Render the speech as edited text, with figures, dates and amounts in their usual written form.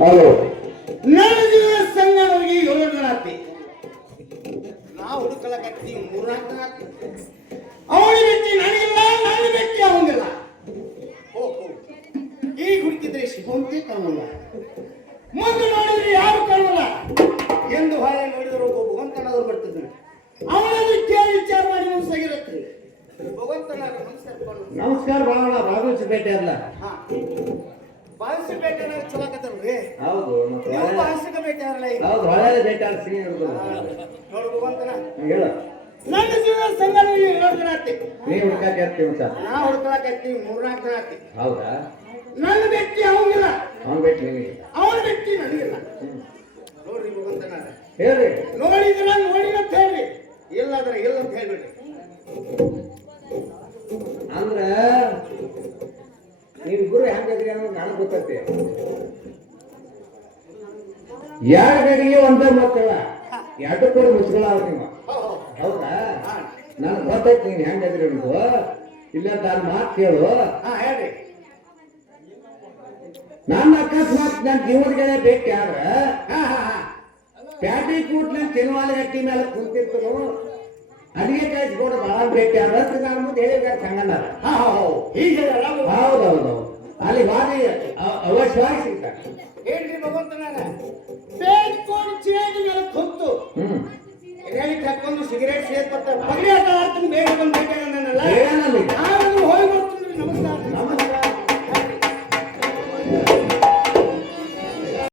Hello. ನನಗೆ ಸಂಗನವರಿಗೆ 7 ಜನ ಆತಿ. ನಾವು ಹುಡುಕಲಕತ್ತಿ 3-4 ಜನ ಆತಿ. ಅವಳಿ ಬೆಟ್ಟಿ ನನಗಿಲ್ಲ, ನನ್ನ ಬೆಟ್ಟಿ ಅವಂಗಿಲ್ಲ. ಈಗ ಹುಡುಕಿದ್ರೆ ಸಿಗುವಂತೆ ಕಾಣಲ್ಲ, ಮುಂದೆ ನೋಡಿದ್ರೆ ಯಾರು ಕಾಣಲ್ಲ. ಎಂದು ಹೊಳೆ ನೋಡಿದ್ರು ಒಬ್ಬ ಭಗವಂತನಾದ್ರು ಬರ್ತಿದ್ದಾನೆ. ಅವನನ್ನು ಕೇಳಿ ವಿಚಾರ ಮಾಡಿ ಮುಗಿಸಾಗಿರುತ್ತೆ. ಭಗವಂತನ ನಮಸ್ಕಾರ ಬಾಳ ಭಾಗವಹಿಸಬೇಟೆ ಅಲ್ಲ. ಬಾಯಿಸಬೇಟೆ ಚಲಾಕತ್ತಲ್ರಿ. ಹೌದು, ನೀವು ಬಾಯಿಸಕ ಬೇಟಾರಲ್ಲ. ಹೌದು, ಹೊಳೆ ಬೇಟ ಸಿಹಿ ನೋಡು ಭಗವಂತನ ಹೇಳ. ನನ್ನ ಜೀವನ ಸಂಗನ 7 ಜನ ಆತಿ. ನೀ ಹುಡ್ಕಾಕ ಇರ್ತೀವಿ ಸರ್. ನಾ ಹುಡ್ಕೊಳಕತ್ತಿ 3-4 ಜನ ಆತಿ. ಹೌದಾ? ನನ್ನ ಬೆಟ್ಟಿ ಅವಂಗಿಲ್ಲ, ಅವ್ನ್ ಬೇಟ ನಿನಗೆ. ಅವನ ಬೆಟ್ಟಿ ನನಗಿಲ್ಲ. ನೋಡ್ರಿ ಭಗವಂತನ ಹೇಳ್ರಿ. ನೋಡಿದ್ರ ನೋಡಿ ಅಂತ ಹೇಳ್ರಿ, ಇಲ್ಲಾದ್ರೆ ಇಲ್ಲ ಅಂತ ಹೇಳ್ಬಿಡ್ರಿ. ಅಂದ್ರ ನಿಮ್ ಗುರು ಹೆಂಗದ್ರಿ ಅನ್ನೋದು ನನಗೆ ಗೊತ್ತೈತಿ. 2 ಗಡಿಗೆ ಒಂದೇ ಮಕ್ಕಳ 2 ಕೂಡ ಮುಚ್ಕೊಳ್ಳ ನೀವು. ಹೌದಾ? ನನ್ಗೆ ಗೊತ್ತೈತಿ ನೀನ್ ಹೆಂಗದ್ರಿ ಅನ್ನೋದು. ಇಲ್ಲ ನಾನು ಮಾತು ಕೇಳು. ಹೇಳ್ರಿ. ನನ್ನ ಅಕಸ್ಮಾತ್ ನನ್ನ ಜೀವನಗಳೇ ಭೇಟಿ ಆದ್ರ ಪ್ಯಾಟಿ ಕೂಟ್ಲಿ ತಿನ್ವಾಲ ಗಟ್ಟಿ ಮೇಲೆ ಕುಂತಿರ್ತನು ಅಡಿಗೆ ಕಾಯಿಸ್ಕೊಂಡು ಬಹಳ ಭೇಟಿ ಆದ್ರ ನಾನು ಮುಂದೆ ಹೇಳಿದ್ದಾರೆ ಸಂಗಣ್ಣ. ಹೌದೌದು, ಅಲ್ಲಿ ಬಾರಿ ಅವಶ್ಯವಾಗಿ ಸಿಗ್ತಾರೆ. ಹೇಳ್ರಿ ಭಗವಂತನ ಬೇಡ್ಕೊಂಡು ಚೇಂಜ್ ಮೇಲೆ ಹೊತ್ತು ಎಲ್ಲಿ ಹಾಕೊಂಡು ಸಿಗರೇಟ್ ಸೇರ್ಪತ್ತ ಪಗಡಿ